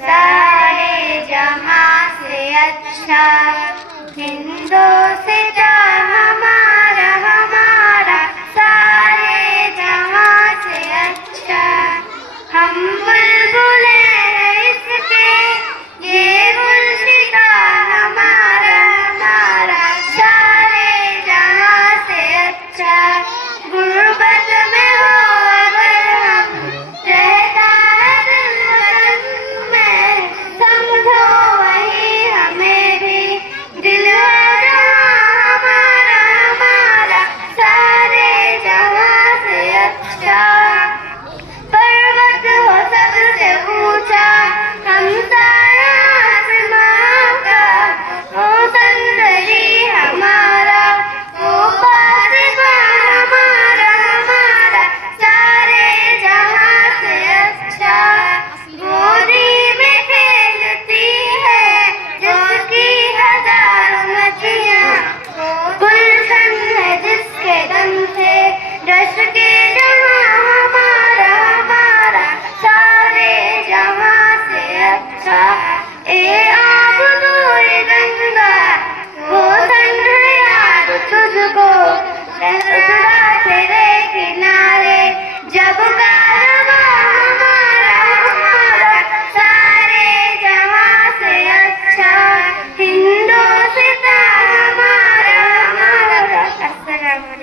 सारे जहां से अच्छा हिंदुस्तान हमारा हमारा, सारे जहां से अच्छा। हम बुलबुले हैं इसके, ये गुलशितान हमारा हमारा, सारे जहां से अच्छा। गुर्बत में हो अगर हम, रहता है दिल वतन में, समझो वही हमें भी दिल है जहां हमारा हमारा, सारे जहां से अच्छा। पर्वत हो सबसे ऊंचा, हम साया आसमां का, वो संदरी हमारा, वो पासबा हमारा हमारा, सारे जहां से अच्छा। गोदी में खेलती है जिसकी हजारों नदियां, वो गुलशन है जिसके दम से डस के जहां हमारा हमारा, सारे जहां से अच्छा। ए आब नूर गंगा, वो संग है याद तुझको, रहता तेरे किनारे जब कारवां